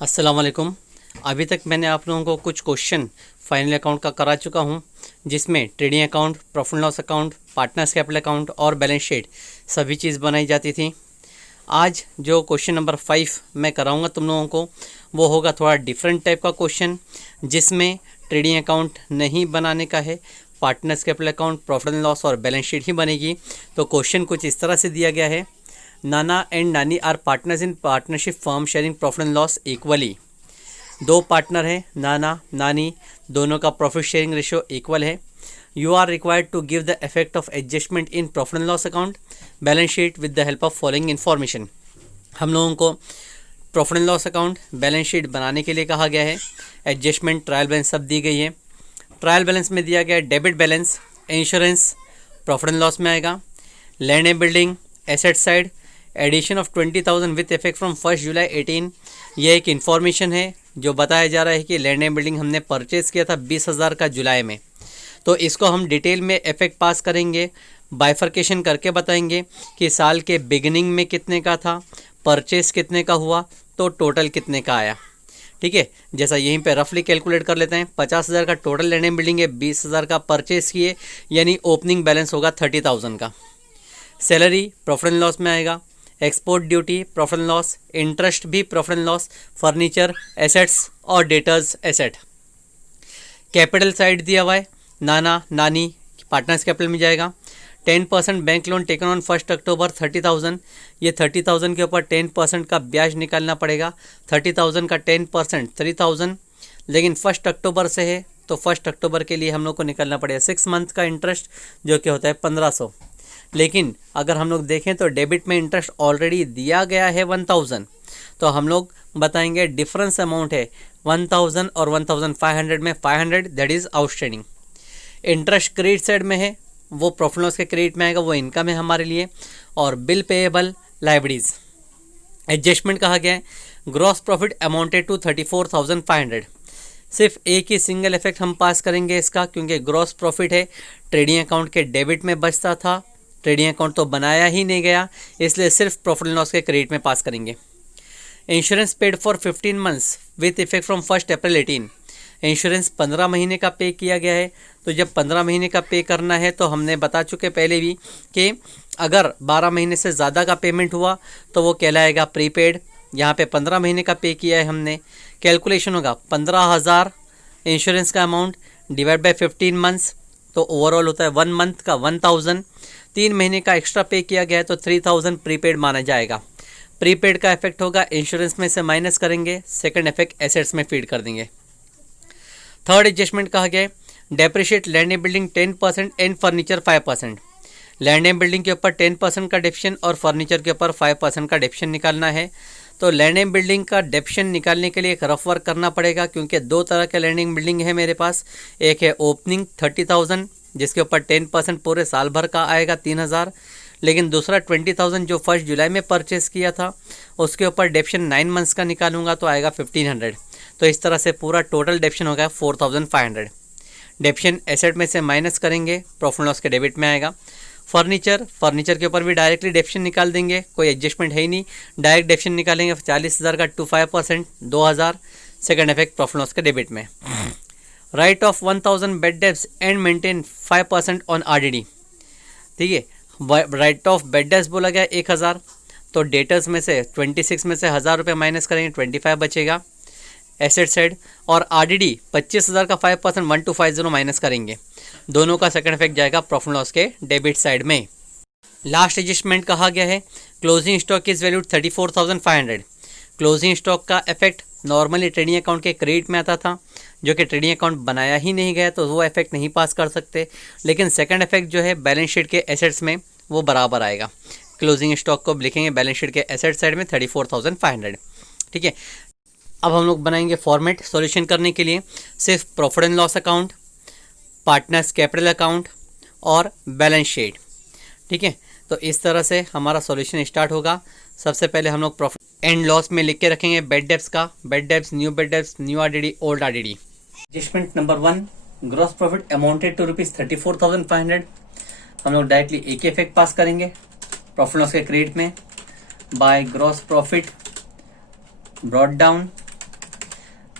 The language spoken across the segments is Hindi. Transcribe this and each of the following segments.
अस्सलाम वालेकुम। अभी तक मैंने आप लोगों को कुछ क्वेश्चन फाइनल अकाउंट का करा चुका हूं, जिसमें trading account, profit and loss account, partners capital account और बैलेंस शीट सभी चीज़ बनाई जाती थी। आज जो क्वेश्चन नंबर 5 मैं कराऊंगा तुम लोगों को, वो होगा थोड़ा डिफरेंट टाइप का क्वेश्चन, जिसमें ट्रेडिंग अकाउंट नहीं बनाने का है, partners capital account, profit and loss और बैलेंस शीट ही बनेगी। तो क्वेश्चन कुछ इस तरह से दिया गया है। Nana and Nani are partners in partnership firm sharing profit and loss equally. दो पार्टनर हैं, नाना नानी, दोनों का प्रॉफिट शेयरिंग रेशियो इक्वल है। You are required to give the effect of adjustment in profit and loss account balance sheet with the help of following information. हम लोगों को profit and loss account balance sheet बनाने के लिए कहा गया है। एडजस्टमेंट, ट्रायल बैलेंस सब दी गई है। ट्रायल बैलेंस में दिया गया है debit balance, insurance profit and loss में आएगा। Land and building asset side addition of 20,000 with effect from 1 July 18। ये एक इन्फॉर्मेशन है जो बताया जा रहा है कि लैंड एंड बिल्डिंग हमने परचेज़ किया था 20,000 का जुलाई में। तो इसको हम डिटेल में इफेक्ट पास करेंगे, बाइफर्केशन करके बताएंगे कि साल के बिगिनिंग में कितने का था, परचेज़ कितने का हुआ, तो टोटल कितने का आया। ठीक है, जैसा यहीं पे रफली कैलकुलेट कर लेते हैं। 50,000 का टोटल लैंड एंड बिल्डिंग है, 20,000 का परचेज़ किए, यानी ओपनिंग बैलेंस होगा 30,000 का। सैलरी प्रॉफिट एंड लॉस में आएगा। Export duty profit and loss, interest भी profit and loss, furniture assets और डेटर्स एसेट। कैपिटल साइड दिया हुआ है, नाना नानी पार्टनर्स कैपिटल में जाएगा। 10% बैंक लोन टेकन ऑन 1 अक्टूबर 30,000। ये 30,000 के ऊपर 10% का ब्याज निकालना पड़ेगा। 30,000 का 10% 3,000, लेकिन 1 अक्टूबर से है तो 1 अक्टूबर के लिए हम लोग को निकालना पड़ेगा 6 मंथ का इंटरेस्ट, जो कि होता है 1,500। लेकिन अगर हम लोग देखें तो डेबिट में इंटरेस्ट ऑलरेडी दिया गया है 1,000, तो हम लोग बताएंगे डिफरेंस अमाउंट है 1,000 और 1,500 में 500, that is outstanding. Interest credit side में है, वो प्रॉफिट लॉस के क्रेडिट में आएगा, वो इनकम है हमारे लिए। और बिल पेएबल लाइबिलिटीज। एडजस्टमेंट कहा गया है, ग्रॉस प्रॉफिट अमाउंटेड टू 34,500। सिर्फ एक ही सिंगल इफेक्ट हम पास करेंगे इसका, क्योंकि ग्रॉस प्रॉफिट है, ट्रेडिंग अकाउंट के डेबिट में बचता था, ट्रेडिंग अकाउंट तो बनाया ही नहीं गया, इसलिए सिर्फ प्रॉफिट एंड लॉस के क्रेडिट में पास करेंगे। Insurance paid for 15 months with effect from 1 April 18। Insurance 15 महीने का पे किया गया है। तो जब 15 महीने का पे करना है तो हमने बता चुके पहले भी कि अगर 12 महीने से ज़्यादा का पेमेंट हुआ तो वो कहलाएगा प्रीपेड। यहाँ पे 15 महीने का पे किया है हमने। कैलकुलेशन होगा 15,000 इंश्योरेंस का अमाउंट डिवाइड बाय 15 मंथ्स, तो ओवरऑल होता है 1 मंथ का 1,000। 3 महीने का एक्स्ट्रा पे किया गया है तो 3,000 प्रीपेड माना जाएगा। प्रीपेड का इफेक्ट होगा इंश्योरेंस में से माइनस करेंगे, सेकंड इफेक्ट एसेट्स में फीड कर देंगे। थर्ड एडजस्टमेंट कहा गया है, depreciate land and building 10% and furniture 5%। Land and building के ऊपर 10% का डेप्शन और फर्नीचर के ऊपर 5% का डेप्शन निकालना है। तो लैंड एंड बिल्डिंग का डेप्शन निकालने के लिए एक रफ वर्क करना पड़ेगा, क्योंकि दो तरह के लैंड एंड बिल्डिंग है मेरे पास। एक है ओपनिंग 30,000, जिसके ऊपर 10% पूरे साल भर का आएगा 3,000, लेकिन दूसरा 20,000 जो 1 जुलाई में परचेस किया था, उसके ऊपर डेप्शन 9 मंथ्स का निकालूंगा तो आएगा 1,500। तो इस तरह से पूरा टोटल डेप्शन होगा 4,500। डेप्शन एसेट में से माइनस करेंगे, प्रॉफिट लॉस के डेबिट में आएगा। फर्नीचर के ऊपर भी डायरेक्टली डेप्शन निकाल देंगे, कोई एडजस्टमेंट है ही नहीं, डायरेक्ट डेप्शन निकालेंगे। 40,000 का 25% 2,000, सेकंड इफेक्ट प्रॉफिट लॉस के डेबिट में। Right of 1,000 bed debts and maintain 5% on RDD. ठीक है, राइट ऑफ बेड डेब्स बोला गया 1,000, तो डेटर्स में से 26 में से 1,000 रुपये माइनस करेंगे, 25 बचेगा एसेट साइड। और आरडीडी 25,000 का 5% 1,250 माइनस करेंगे, दोनों का सेकंड इफेक्ट जाएगा प्रॉफिट लॉस के डेबिट साइड में। लास्ट एडजस्टमेंट कहा गया है, closing stock is valued 34,500। Closing stock का इफेक्ट नॉर्मली ट्रेडिंग अकाउंट के क्रेडिट में आता था, जो कि ट्रेडिंग अकाउंट बनाया ही नहीं गया, तो वो इफेक्ट नहीं पास कर सकते। लेकिन सेकंड इफेक्ट जो है बैलेंस शीट के एसेट्स में वो बराबर आएगा। क्लोजिंग स्टॉक को लिखेंगे बैलेंस शीट के एसेट साइड में 34,500। ठीक है, अब हम लोग बनाएंगे फॉर्मेट सॉल्यूशन करने के लिए। सिर्फ profit and loss account, partners capital account और बैलेंस शीट। ठीक है, तो इस तरह से हमारा सॉल्यूशन स्टार्ट होगा। सबसे पहले हम लोग प्रॉफिट एंड लॉस में लिख के रखेंगे बेड डेब्स का, bad debts, new RDD, old RDD. Adjustment number 1, gross profit amounted to ₹34,500। हम लोग डायरेक्टली एक ही इफेक्ट पास करेंगे प्रॉफिट लॉस के क्रेडिट में, by gross profit brought down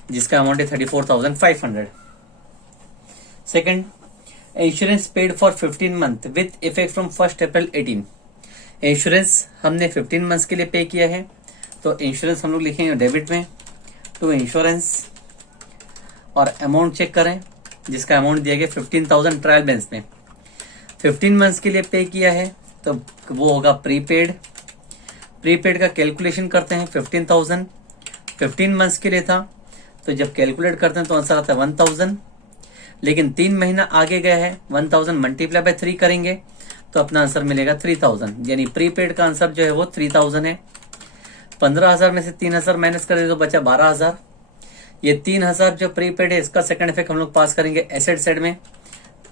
जिसका अमाउंट है 34,500। Second, insurance paid for 15 month with effect from 1 April 18। इंश्योरेंस हमने 15 मंथ्स के लिए पे किया है, तो इंश्योरेंस हम लोग लिखेंगे डेबिट में टू इंश्योरेंस, और अमाउंट चेक करें जिसका अमाउंट दिया गया 15,000 ट्रायल बेंस में। 15 मंथ्स के लिए पे किया है तो वो होगा प्रीपेड। प्रीपेड का कैलकुलेशन करते हैं 15,000 15 मंथ्स के लिए था, तो जब कैलकुलेट करते हैं तो आंसर आता है 1,000, लेकिन 3 महीना आगे गया है, 1,000 मल्टीप्लाई बाय 3 करेंगे तो अपना आंसर मिलेगा 3,000, यानी प्रीपेड का आंसर जो है वो 3,000 है। 15,000 में से 3,000 माइनस कर दे तो बचा 12,000। ये 3,000 जो प्रीपेड है इसका सेकंड इफेक्ट हम लोग पास करेंगे एसेट साइड में,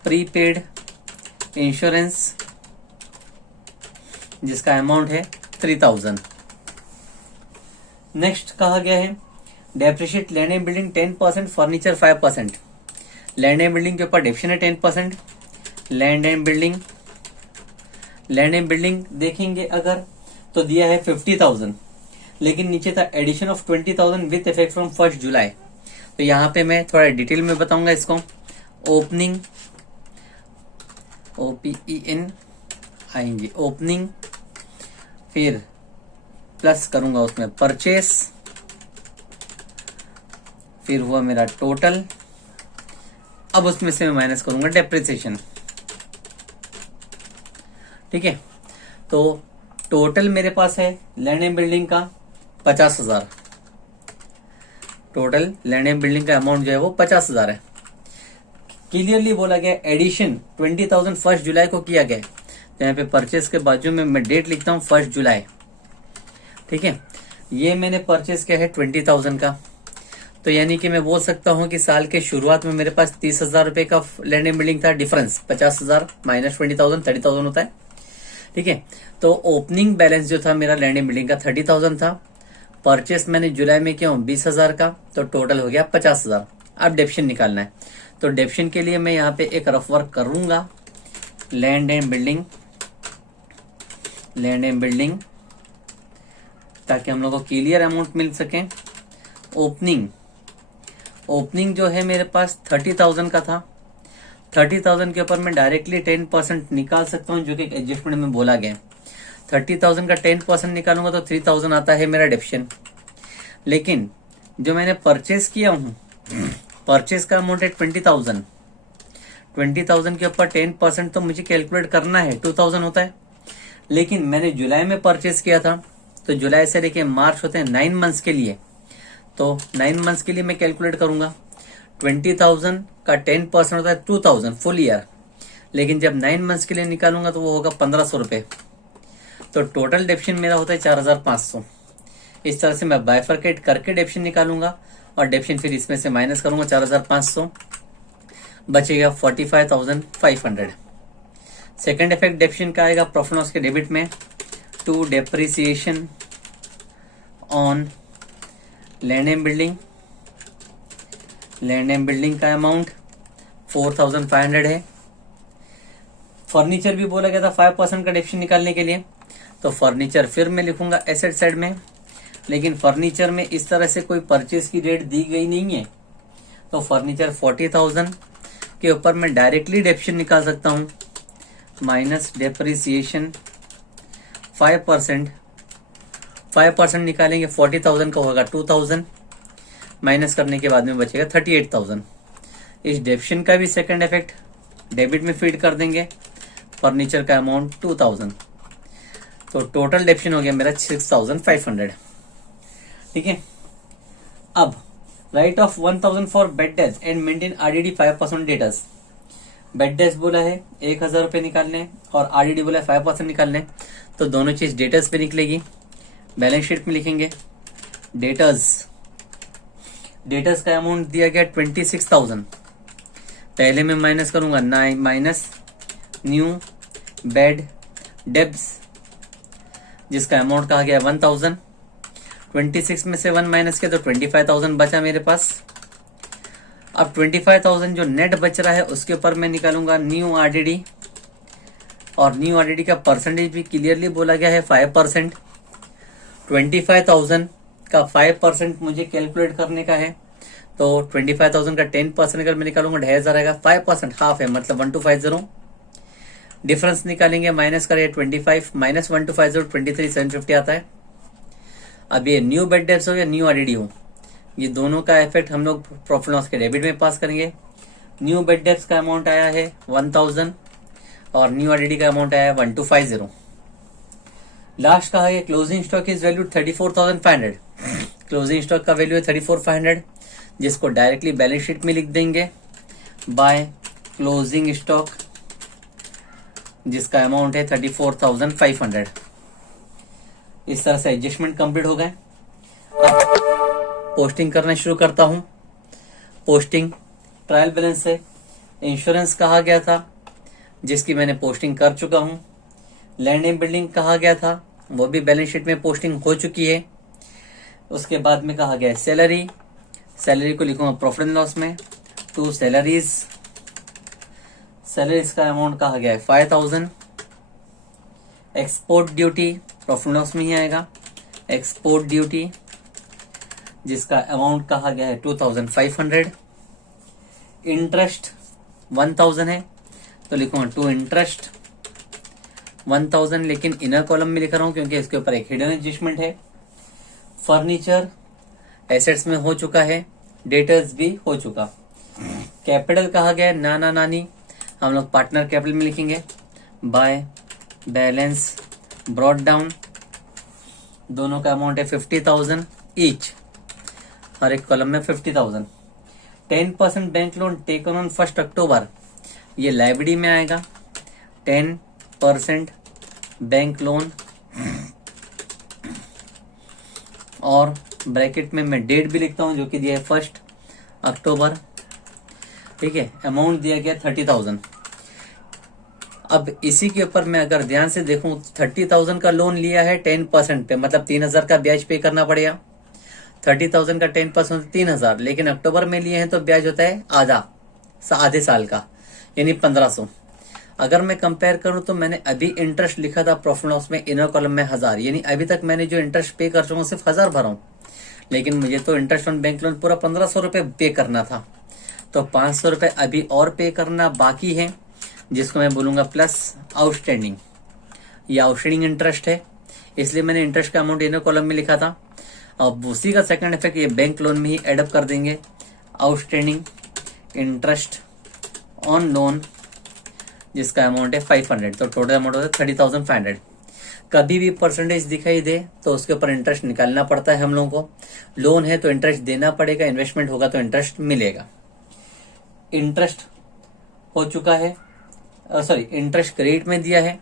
प्रीपेड इंश्योरेंस जिसका अमाउंट है 3,000। नेक्स्ट कहा गया है depreciate land and building 10%, furniture 5%। Land and building के ऊपर डेप्रिशिएशन है 10%। लैंड एंड बिल्डिंग देखेंगे अगर तो दिया है 50,000, लेकिन नीचे था addition of 20,000 with effect from 1 July. तो यहाँ पे मैं थोड़ा डिटेल में बताऊंगा इसको। ओपनिंग OPEN आएंगे, ओपनिंग, फिर प्लस करूंगा उसमें परचेस, फिर हुआ मेरा टोटल, अब उसमें से मैं माइनस करूंगा डेप्रिसिएशन। ठीक है, तो टोटल मेरे पास है लैंड एंड बिल्डिंग का 50,000। टोटल लैंड एंड बिल्डिंग का अमाउंट जो है वो 50,000 है। क्लियरली बोला गया एडिशन 20,000 1 जुलाई को किया गया, तो यहाँ पे परचेस के बाजू में मैं डेट लिखता हूँ 1 जुलाई। ठीक है, ये मैंने परचेस किया है 20,000 का, तो यानी कि मैं बोल सकता हूँ कि साल के शुरुआत में मेरे पास 30,000 रुपए का लैंड एंड बिल्डिंग था। डिफरेंस 50,000 माइनस 20,000 30,000 होता है। ठीक है, तो ओपनिंग बैलेंस जो था मेरा लैंड एंड बिल्डिंग का 30,000 था। परचेस मैंने जुलाई में किया 20,000 का, तो टोटल हो गया 50,000। अब डेप्शन निकालना है, तो डेप्शन के लिए मैं यहाँ पे एक रफ वर्क करूंगा। लैंड एंड बिल्डिंग ताकि हम लोग को क्लियर अमाउंट मिल सके। ओपनिंग जो है मेरे पास 30,000 का था। 30,000 के ऊपर मैं डायरेक्टली 10% निकाल सकता हूँ, जो कि एडजस्टमेंट में बोला गया। 30,000 का 10% निकालूंगा तो 3,000 आता है मेरा डेप्शन। लेकिन जो मैंने परचेस किया हूँ, परचेस का अमाउंट है 20,000। 20,000 के ऊपर 10% तो मुझे कैलकुलेट करना है, 2,000 होता है। लेकिन मैंने जुलाई में परचेस किया था, तो जुलाई से लेके मार्च होते हैं 9 मंथ्स के लिए, तो 9 मंथ्स के लिए मैं कैलकुलेट करूंगा। 20,000 का 10% होता है 2,000 फुल ईयर, लेकिन जब 9 मंथ्स के लिए निकालूंगा तो वो होगा 1,500 रुपए। तो टोटल डेप्शन मेरा होता है 4,500। इस तरह से मैं बाइफरकेट करके डेप्शन निकालूंगा, और डेप्शन फिर इसमें से माइनस करूंगा 4,500, बचेगा 45,500। सेकेंड इफेक्ट डेप्शन का आएगा प्रॉफिट लॉस के डेबिट में to depreciation on land and building का अमाउंट 4,500 है। फर्नीचर भी बोला गया था 5% का डेप्शन निकालने के लिए, तो फर्नीचर फिर मैं लिखूंगा एसेट साइड में, लेकिन फर्नीचर में इस तरह से कोई परचेज की डेट दी गई नहीं है, तो फर्नीचर 40,000 के ऊपर मैं डायरेक्टली डेप्शन निकाल सकता हूं, माइनस डेप्रिसिएशन 5%। 5% निकालेंगे 40,000 का होगा 2,000, माइनस करने के बाद में बचेगा 38,000। इस डेप्शन का भी सेकंड इफेक्ट डेबिट में फीड कर देंगे, फर्नीचर का अमाउंट 2,000, तो टोटल डेप्शन हो गया मेरा 6,500। ठीक है, अब right of 1,000 for bed days and maintain RDD 5% debtors. Bed days बोला है 1,000 रुपए निकालने, और RDD बोला है 5% निकालने, तो दोनों चीज डेटर्स पे निकलेगी। बैलेंस शीट में लिखेंगे डेटर्स का अमाउंट दिया गया 26,000। पहले मैं माइनस करूंगा 9 माइनस न्यू बेड डेब्स, जिसका अमाउंट कहा गया 1,000। 26 में से 1 माइनस किया तो 25,000 बचा मेरे पास। अब 25,000 जो नेट बच रहा है उसके ऊपर मैं निकालूंगा न्यू RDD, और न्यू RDD का परसेंटेज भी क्लियरली बोला गया है 5%। 25,000 का 5% मुझे कैलकुलेट करने का है, तो 25,000 का 10% अगर मैं निकालूंगा 2,500 आएगा। 5% हाफ है, मतलब 1250। डिफरेंस निकालेंगे, माइनस करें 25, माइनस 1250 23,750 आता है। अब ये न्यू बेड डेब्स हो या न्यू आरडीडी हो, ये दोनों का इफेक्ट हम लोग प्रॉफिट लॉस के डेबिट में पास करेंगे। न्यू बेड डेब्स का अमाउंट आया है 1,000 और न्यू आरडीडी का अमाउंट आया है 1250। लास्ट का है closing stock is value 34,500। Closing stock का वैल्यू है 34,500, जिसको डायरेक्टली बैलेंस शीट में लिख देंगे बाय क्लोजिंग स्टॉक, जिसका अमाउंट है 34,500। इस तरह से एडजस्टमेंट कंप्लीट हो गए। अब पोस्टिंग करना शुरू करता हूं। पोस्टिंग ट्रायल बैलेंस से इंश्योरेंस कहा गया था, जिसकी मैंने पोस्टिंग कर चुका हूं। लैंड एंड बिल्डिंग कहा गया था, वो भी बैलेंस शीट में पोस्टिंग हो चुकी है। उसके बाद में कहा गया सैलरी, सैलरी को लिखूंगा प्रॉफिट एंड लॉस में, 2 सैलरीज, सैलरीज का अमाउंट कहा गया है 5,000। Export duty profit and loss में ही आएगा, एक्सपोर्ट ड्यूटी जिसका अमाउंट कहा गया है 2,500। इंटरेस्ट 1,000 है, तो लिखूंगा 2 इंटरेस्ट 1,000, लेकिन इनर कॉलम में लिख रहा हूं क्योंकि इसके ऊपर एक हिडन एडजस्टमेंट है। फर्नीचर एसेट्स में हो चुका है, डेटर्स भी हो चुका। कैपिटल कहा गया है नाना नानी, हम लोग पार्टनर कैपिटल में लिखेंगे बाय बैलेंस ब्रॉट डाउन। दोनों का अमाउंट है 50,000 ईच, हर एक कॉलम में 50,000। 10% बैंक लोन टेकन ऑन 1 अक्टूबर, ये लाइबिलिटी में आएगा। 10% बैंक लोन, और ब्रैकेट में मैं डेट भी लिखता हूं जो कि दिया है 1 अक्टूबर। ठीक है, अमाउंट दिया गया 30,000। अब इसी के ऊपर मैं अगर ध्यान से देखूं, 30,000 का लोन लिया है 10% पे, मतलब 3,000 का ब्याज पे करना पड़ेगा। 30,000 का 10% 3,000, लेकिन अक्टूबर में लिए हैं तो ब्याज होता है आधे साल का, यानी 1,500। अगर मैं कंपेयर करूं तो मैंने अभी इंटरेस्ट लिखा था प्रॉफिट लॉस में इनर कॉलम में 1,000, यानी अभी तक मैंने जो इंटरेस्ट पे कर चुका हूं सिर्फ 1,000 भरा हूं, लेकिन मुझे तो इंटरेस्ट ऑन बैंक लोन पूरा 1,500 रुपए पे करना था, तो 500 रुपए अभी और पे करना बाकी है, जिसको मैं बोलूंगा प्लस आउटस्टैंडिंग। ये आउटस्टैंडिंग इंटरेस्ट है, इसलिए मैंने इंटरेस्ट का अमाउंट इनर कॉलम में लिखा था। अब उसी का सेकंड इफेक्ट ये बैंक लोन में ही एडअप कर देंगे, आउटस्टैंडिंग इंटरेस्ट ऑन लोन, जिसका अमाउंट है 500, तो टोटल अमाउंट होता है 30,500। कभी भी परसेंटेज दिखाई दे तो उसके ऊपर इंटरेस्ट निकालना पड़ता है हम लोगों को। लोन है तो इंटरेस्ट देना पड़ेगा, इन्वेस्टमेंट होगा तो इंटरेस्ट मिलेगा। इंटरेस्ट हो चुका है, सॉरी इंटरेस्ट क्रेडिट में दिया है,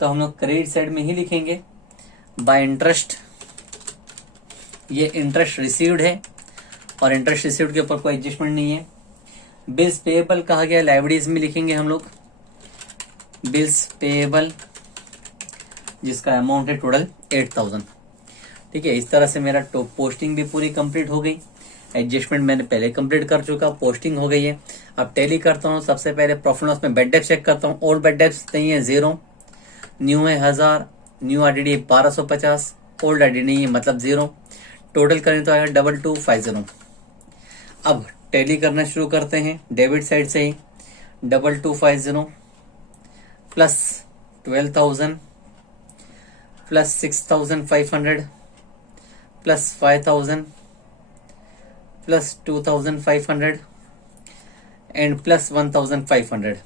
तो हम लोग क्रेडिट साइड में ही लिखेंगे बाय इंटरेस्ट। ये इंटरेस्ट रिसीव्ड है और इंटरेस्ट रिसीव्ड के ऊपर कोई एडजस्टमेंट नहीं है। बिल्स पेएबल कहा गया, लाइबिलिटीज में लिखेंगे हम लोग बिल्स पेएबल, जिसका अमाउंट है टोटल 8,000। ठीक है, इस तरह से मेरा पोस्टिंग भी पूरी कंप्लीट हो गई। एडजस्टमेंट मैंने पहले कंप्लीट कर चुका, पोस्टिंग हो गई है। अब टैली करता हूँ। सबसे पहले प्रॉफिट लॉस में बेड डेप्स चेक करता हूँ। ओल्ड बेड डेप्स नहीं है 0, न्यू है 1,000, न्यू आरडीडी 1,250, ओल्ड आरडीडी नहीं है मतलब 0। टोटल करें तो आएगा 2250। अब टैली करना शुरू करते हैं डेबिट साइड से ही। 2250 plus 12,000 plus 6,500 plus 5,000 plus 2,500 and plus 1,500,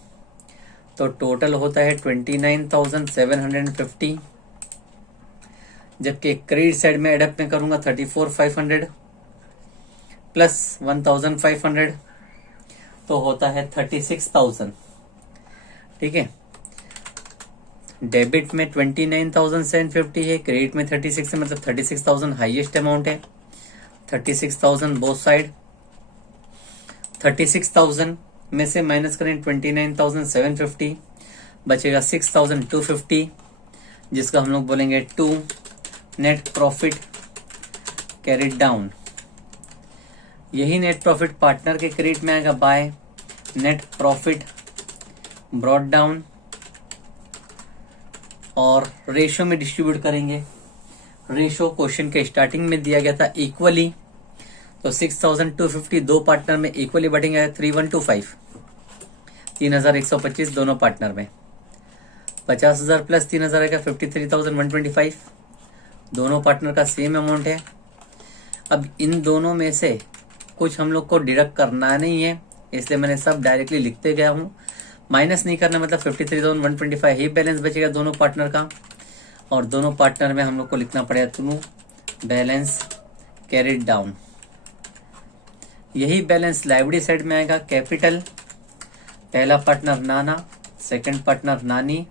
तो टोटल होता है 29,750। जबकि क्रेडिट साइड में एडअप में करूंगा 34,500 प्लस 1,500, तो होता है 36,000। ठीक है, डेबिट में 29,750 है, क्रेडिट में 36 है, मतलब 36,000 हाईएस्ट अमाउंट है। 36,000 बोथ साइड। 36,000 में से माइनस करें 29,750, बचेगा 6,250, जिसका हम लोग बोलेंगे 2 नेट प्रॉफिट कैरिड डाउन। यही नेट प्रॉफिट पार्टनर के क्रेडिट में आएगा by net profit brought down, और रेशो में डिस्ट्रीब्यूट करेंगे। रेशो क्वेश्चन के स्टार्टिंग में दिया गया था इक्वली, तो 6,250 दो पार्टनर में इक्वली बटेंगे 3125, 3,125 दोनों पार्टनर में। 50,000 प्लस 3,000 का 53,125 दोनों पार्टनर का सेम अमाउंट है। अब इन दोनों में से कुछ हम लोग को डिडक्ट करना नहीं है, इसलिए मैंने सब डायरेक्टली लिखते गया हूँ। माइनस नहीं करना, मतलब 53,125 ही बैलेंस बचेगा दोनों पार्टनर का, और दोनों पार्टनर में हम लोग को लिखना पड़ेगा थ्रू बैलेंस कैरिड डाउन। यही बैलेंस लायबिलिटी साइड में आएगा। कैपिटल, पहला पार्टनर नाना, सेकंड पार्टनर नानी,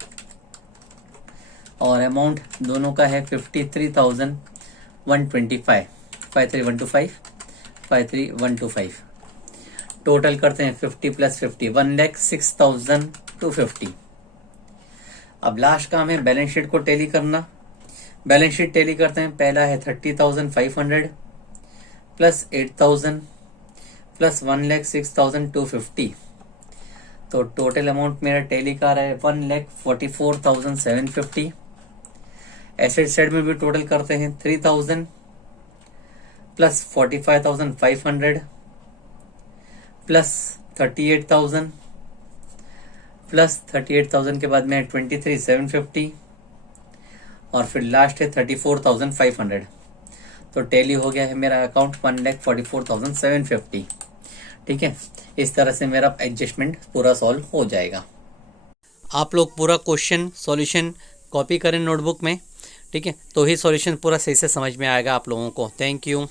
और अमाउंट दोनों का है 53,125, 53,125, 53,125। टोटल करते हैं 50 प्लस 50, 1,06,250। अब लास्ट काम है बैलेंस शीट को टैली करना। बैलेंस शीट टैली करते हैं। पहला है 30,500 प्लस 8,000 प्लस 1,06,250। तो टोटल अमाउंट मेरा टैली का रहा है 1,44,750। एसेट साइड में भी टोटल करते हैं 3,000 प्लस 45,500 प्लस 38,000 प्लस 38,000 के बाद में 23,750 और फिर लास्ट है 34,500। तो टैली हो गया है मेरा अकाउंट 1,44,750। ठीक है, इस तरह से मेरा एडजस्टमेंट पूरा सॉल्व हो जाएगा। आप लोग पूरा क्वेश्चन सॉल्यूशन कॉपी करें नोटबुक में, ठीक है, तो ही सॉल्यूशन पूरा सही से समझ में आएगा आप लोगों को। Thank you.